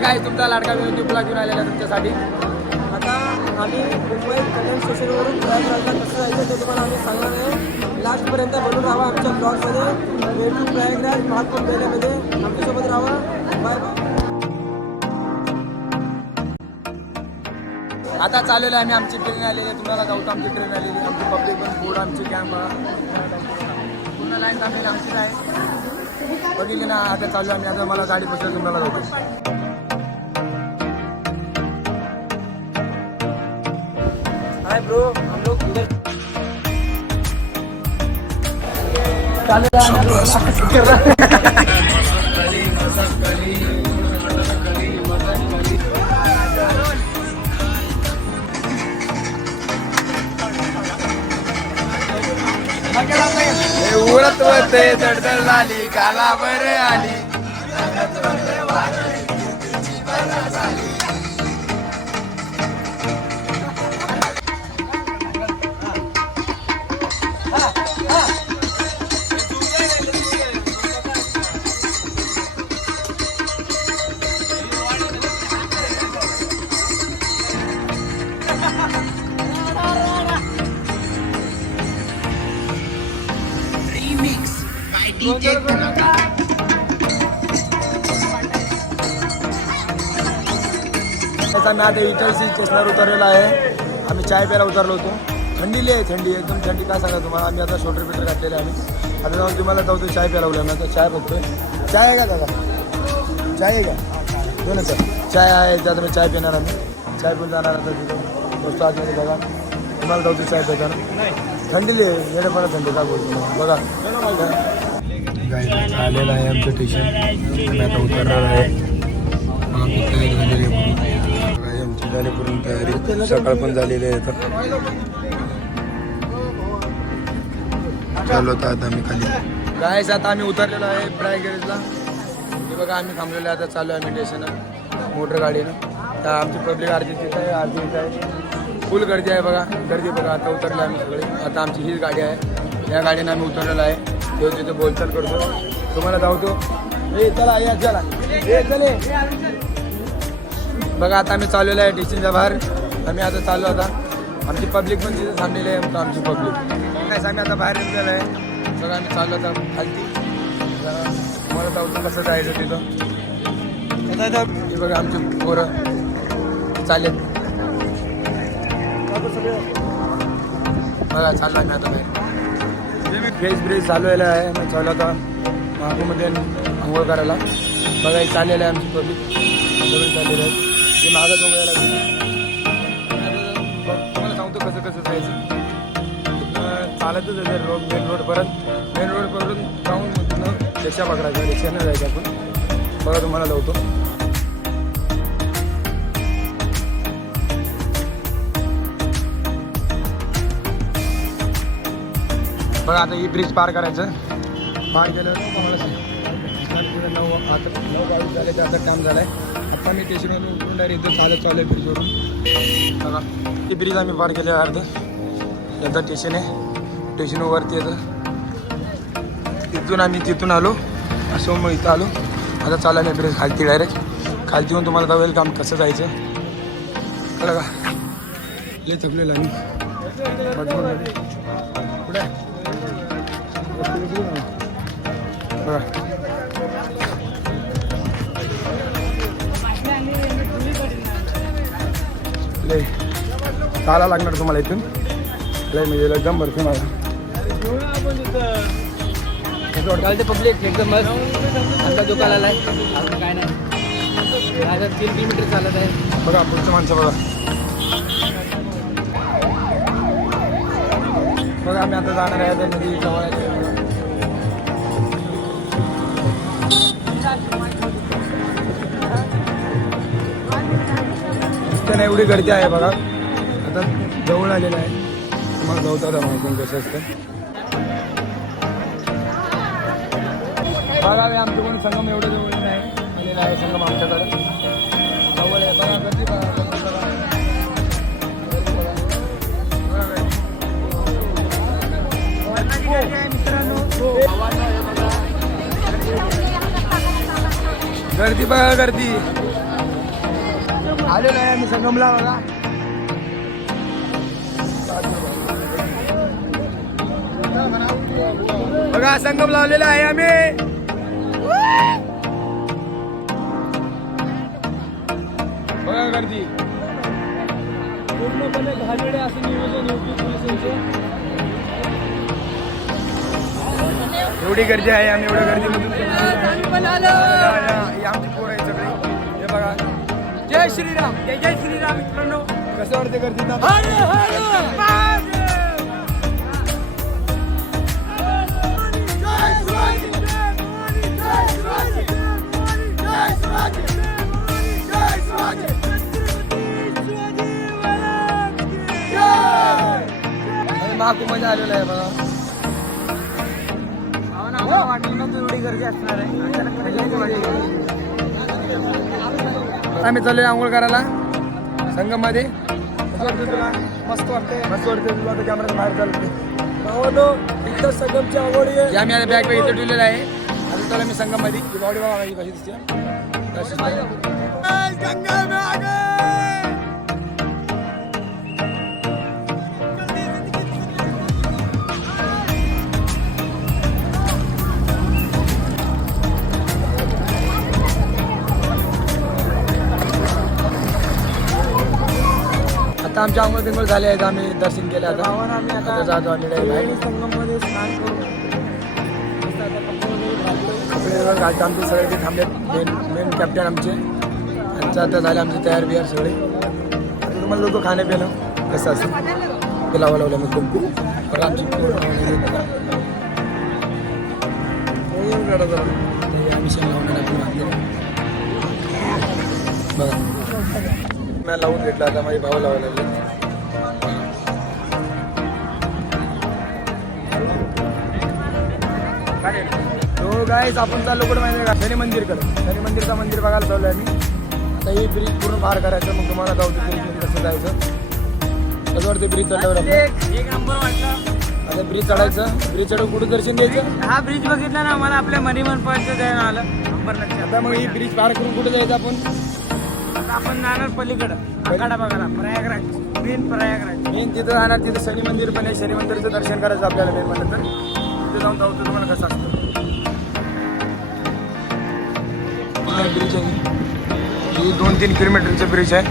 काय तुमचा लाडका विनोदी ब्लॉग घेऊन आलेला तुमच्यासाठी. आता आम्ही मुंबई कल्याण स्टेशनवरून प्रयागराजला कसं जायचं ते तुम्हाला आम्ही सांगणार आहे. लास्टपर्यंत बनून राहा आमच्या ब्लॉगमध्ये. वेळ प्रयागराज महाकुंभ मेल्यामध्ये आमच्यासोबत राहा. Bye bye. आता चाललेलं आहे. आमची ट्रेन आलेली आहे. तुम्हाला गावतो आमची ट्रेन आलेली आहे. आमची पब्लिक पण पूर्ण आमची कॅम्प पूर्ण लाईन थांबलेली आमची आहे. बघितली ना. आता चालू आम्ही. आता मला गाडी बसवून तुम्हाला जातो. हाय ब्रो, हम लोग इधर उडत होते दडदड आली कालावर आली. आम्ही आता इटलसी स्टेशनवर उतरलेला आहे. आम्ही चाय प्यायला उतरलो होतो. थंडीली आहे. थंडी एकदम थंडी. काय सांगा तुम्हाला. आम्ही आता स्वेटर बिटर घातलेले आम्ही. आता जाऊन तुम्हाला जाऊ चाय प्यायला उद्या. आता चाय बघतोय. चाय आहे का दादा? चाय आहे का? दोन सर चाय आहे. त्यात मी चाय पिणार. आम्ही चाय पिऊन जाणार आता तिथं दोस्त आतमध्ये. बघा तुम्हाला जाऊ चाय प्यायला. थंडीली आहे. येणं पण थंडी. काय बोलतो बघा. आलेलं आहे आमचं स्टेशन. आम्ही आता उतरणार आहे. आमची झाली पूर्ण तयारी. सकाळ पण झालेली आहे. चालू होता आता आम्ही खाली. गायस आता आम्ही उतरलेलो आहे प्रयागराजला. हे बघा आम्ही थांबलेलो आहे. आता चालू आहे आम्ही स्टेशनवर मोटर गाडीनं. तर आमची पब्लिक अर्धी तिथं आहे अर्धी इथं आहे. फुल गर्दी आहे बघा. गर्दी बघा. आता उतरले आम्ही सगळे. आता आमची हीच गाडी आहे. या गाडीनं आम्ही उतरलेलो आहे. तेव्हा तिथे बोलचाल करतो. तुम्हाला धावतो. ए चला या चला. ए चले बघा. आता आम्ही चाललेलो आहे स्टेशनच्या बाहेर. आम्ही आता चाललो. आता आमची पब्लिक पण तिथे थांबलेली आहे. आमची पब्लिक काय आम्ही आता बाहेर निघलेलो आहे. बघा आम्ही चाललो आता खालती. मला धावतो कसं जायचं तिथं. हे बघा आमची पोरं चालेल. बघा चाललो आम्ही आता बाहेर. फ्रेश ब्रेश चालू आहे. आम्ही चालू आता महाकुमध्ये आंघोळ करायला. बघा हे चाललेलं आहे आमची पब्लिक सगळं चाललेलं आहे. ते मागं दोघं यायला तुम्हाला सांगतो कसं कसं जायचं. चालतच आहे रोड मेन रोडपर्यंत. मेन रोडवरून जाऊन तिथं रिक्षा पकडायचं. रिक्षानं जायचं आपण. बघा तुम्हाला लावतो. बघा आता ही ब्रिज पार करायचं. पार केलं तुम्हाला 9:22 झाले. आता काम झालं आहे. आता मी स्टेशनवरून उतरून डायरेक्ट इथं चालत चालू आहे ब्रिजवरून. बघा ती ब्रिज आम्ही पार केली आहे अर्धे. याचं स्टेशन आहे. स्टेशनवरती येतं. तिथून आम्ही तिथून आलो असं मग इथं आलो. आता चालू आहे ब्रिज खालती डायरेक्ट. खालती येऊन तुम्हाला दाखवेल काम कसं जायचं. कळलं का. लय थकलेलं आम्ही. कुठे बघा लय चाला लागणार तुम्हाला इथून. लय म्हणजे एकदम भरपूर मला पब्लिक एकदम मस्त. आता दुकानाला आहे काय नाही. आता 3 किलोमीटर चालत आहे. बघा पुढचं माणसं बघा. बघा आम्ही आता जाणार आहे. त्या नदी जवळ आहे. नाही एवढी गर्दी आहे बघा. आता जवळ आलेलं आहे. तुम्हाला जाऊता माहिती कसं असतं. बघा आमचं कोणी संगम एवढं जवळ नाही आलेलं आहे. संगम आमच्याकडे जवळ आहे. बघा गर्दी बघा. गर्दी बघा गर्दी. आलेलो आहे आम्ही संगमला बघा. बघा संगम लावलेला आहे आम्ही. बघा गर्दी पूर्णपणे घालेले असं नियोजन होती पोलिसांचे. एवढी गर्दी आहे आम्ही एवढ्या गर्दीमधून आमची पोरं आहे सगळे. हे बघा जय श्रीराम जय जय श्रीराम मित्रांनो. कसं वाटते गर्दीत नाकू मजा आलेला आहे बघा. एवढी गर्दी असणार आहे. आम्ही चाललोय आंघोळ करायला संगम मध्ये. मस्त वाटते मस्त वाटते तुला आता कॅमेरा बाहेर चालते. इथं संगमची आंघोळ आहे. आम्ही आता बॅग इथं ठेवलेला आहे. आता चालू मी संगम मध्ये बॉडी बघा माझी कशी दिसते. आता आमच्या आंघोळ बिंगोळ झाले आहेत. आम्ही दर्शन केलं. आता आम्ही आता जातो आम्ही संगममध्ये स्नान करू. कपडे घालतो आमचे सगळे ते थांबलेत. मेन कॅप्टन आमचे आमचं आता झाले आमची तयार बियार सगळे. आता तुम्हाला लोक खाणे पिणं कसं असं ते लावा लावलं मी कुंकू. बघा आमची आम्ही लावणार बघा मी लावून घेतला. आता माझे भाऊ लावायला लागले. तो गाईस आपण चाललो कुठं माहिती आहे का शनी मंदिरकडे. शनी मंदिरचा मंदिर बघायला चाललो आहे मी. आता हे ब्रिज पूर्ण पार करायचं. मग तुम्हाला जाऊ दे कसं जायचं. त्याच्यावर ते ब्रिज चढल्यावर एक नंबर वाटला. आता ब्रिज चढायचं. ब्रिज चढून कुठं दर्शन द्यायचं. हा ब्रिज बघितला ना मला आपल्या मरीमन पॉईंटचं जायला आलं नंबर लक्षात. आता मग ही ब्रिज पार करून कुठे जायचं आपण. आपण जाणार पलीकडं आखाडा बघायला प्रयागराज. मेन प्रयागराज मेन तिथं जाणार. तिथं शनी मंदिर पण आहे. शनी मंदिरचं दर्शन करायचं आपल्याला मेन म्हणलं तर. तिथे जाऊन जाऊ तर तुम्हाला कसं असतं. ब्रिज आहे ही 2-3 किलोमीटरचं ब्रिज आहे.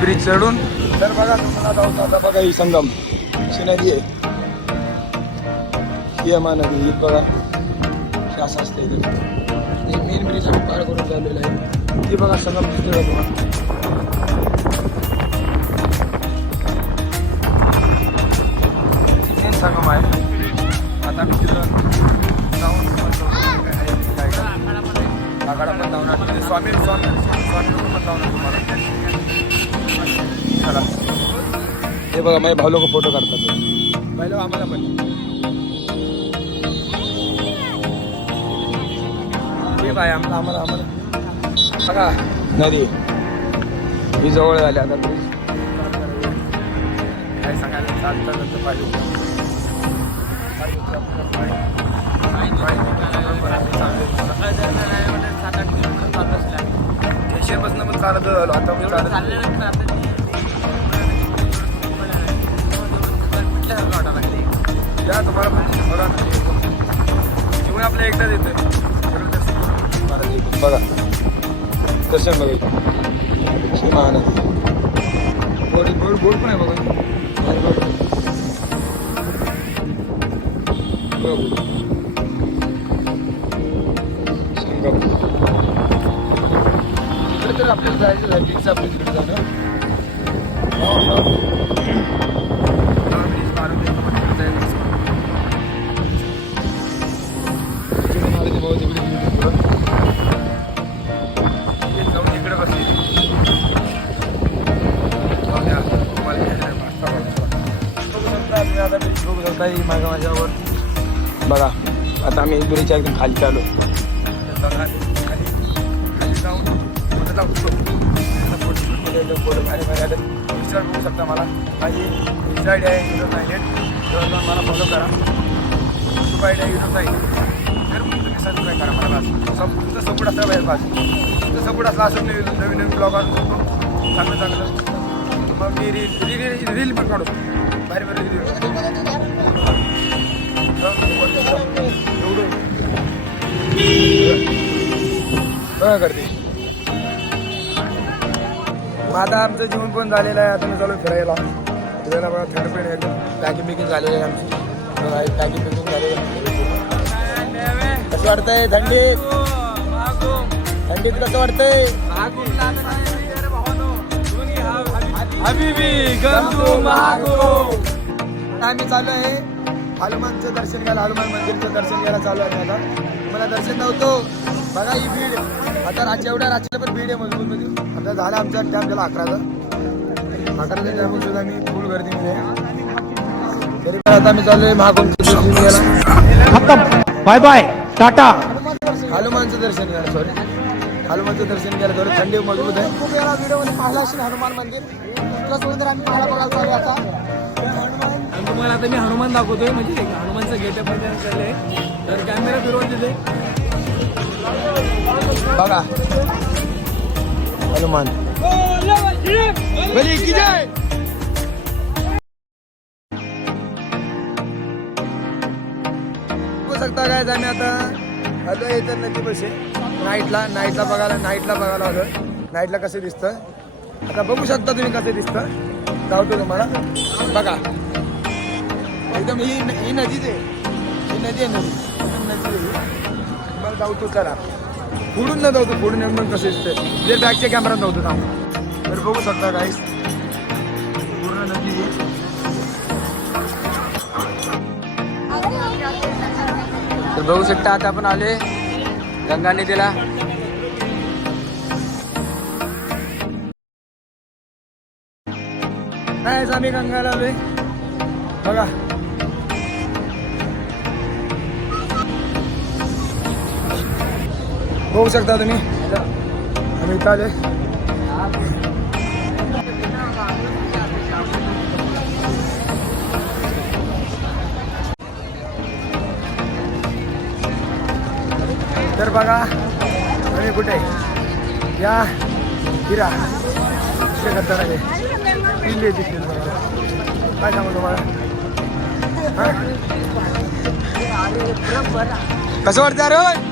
ब्रिज चढून तर बघा तुम्हाला जाऊ. आता बघा ही संगम ही नदी आहे. ही अमा नदी ही बघा असं असते इथे. मेन ब्रिज आम्ही पार करून चाललेलं आहे. ती बघा संगम दिसतो का तुम्हाला. मेन संगम आहे. आता मी तिथं जाऊन आखाडा पण लावणार. स्वामी स्वामी स्वामी पण लावणार तुम्हाला. चला हे बघा माझे भाऊ लोक फोटो काढतात. पहिलं आम्हाला पण हे बाय आम्हाला बघा नदी ही जवळ झाली. आता ब्रिज काय सांगायला चालतं पाहिजे. स्टेशनपासून पण चालत झालो. आता पण चालत या तुम्हाला पण बघा जेवण आपल्या एकदाच येतं. बघा दर्शन बघा महानदी. बोर्ड पण आहे बघा. संगम तिकडे तर आपल्याला जायचं आहे. ब्रिज आपल्या तिकडे जाणं. जाऊन इकडे बसली आता ब्रिज बघू शकता. ही मागा माझ्यावर बघा. आता आम्ही ब्रिजच्या एकदम खाली चालू. खाली जाऊन फोटो भारी भारी आले. इंस्टा बघू शकता. मला माझी इंस्टा आयडी आहे युट्यूब नाईट. तर मला फॉलो करा. युट्यूब आयडी आहे युट्यूब नाईट. तर तुम्ही सबस्क्राईब करा मला. बस तुमचा सपोर्ट असला पाहिजे. बस तुमचा सपोर्ट असला असं नवीन नवीन ब्लॉग आणू शकतो. चांगलं चांगलं मग मी रील पण काढू भारी भारी रील एवढं बघा करते. मग आता आमचं जेवण पण झालेलं आहे. आता मी चालू फिरायला फिरायला बघा. थंड पण एकदम पॅकिंग बिकिंग झालेली आहे आमची. पॅकिंग बिकिंग झालेली आहे. कसं वाटतंय थंडीत? थंडीत कसं वाटतंय? आम्ही चालू आहे हनुमानचं दर्शन घ्यायला. हनुमान मंदिरचं दर्शन घ्यायला चालू आहे आता. मला दर्शन नव्हतं. बघा ही भीड आता एवढ्या रात्रीला पण भीड आहे मजबूतमध्ये. आता झाला आमचा टाइम झाला 11चा टायमिंग सुद्धा आम्ही फुल गर्दीमध्ये तरी पण आता आम्ही चालू आहे महाकुंभचं दर्शन घ्यायला. Bye bye tata. हनुमानचं दर्शन घ्यायला. सॉरी हनुमानचं दर्शन घ्यायला. थोडं थंडी मजबूत आहे. खूप वेळा व्हिडिओमध्ये पाहिला असेल हनुमान मंदिर. प्लस आम्ही पाहायला बघायला चालू आता. आणि तुम्हाला आता मी हनुमान दाखवतोय म्हणजे हनुमानचं गेटअप केलंय. तर कॅमेरा फिरवून तिथे बघा हनुमान बली की जय. बघू शकता काय आम्ही आता आलो इतर नदी बसे नाईटला बघायला आलो. नाईटला कसं दिसतं आता बघू शकता तुम्ही कसं दिसतं. जाऊतो तुम्हाला बघा एकदम ही नदीच आहे. ही नदी आहे मला जाऊतो. चला पुढून न जाऊतो. पुढून एकदम कसं दिसतं जे बॅकच्या कॅमेरात नव्हतं थांबू. तर बघू शकता गाईस पूर्ण नदी आहे. तर बघू शकता आता आपण आले गंगा नदीला. नाही आम्ही गंगाला आलोय बघा. बघू शकता तुम्ही आम्ही इथं आलोय. तर बघा आम्ही कुठे या हिरा खतरनाक आहे. किल्ले दिसतील बघा. काय सांगू तुम्हाला कसं वाटतं रे?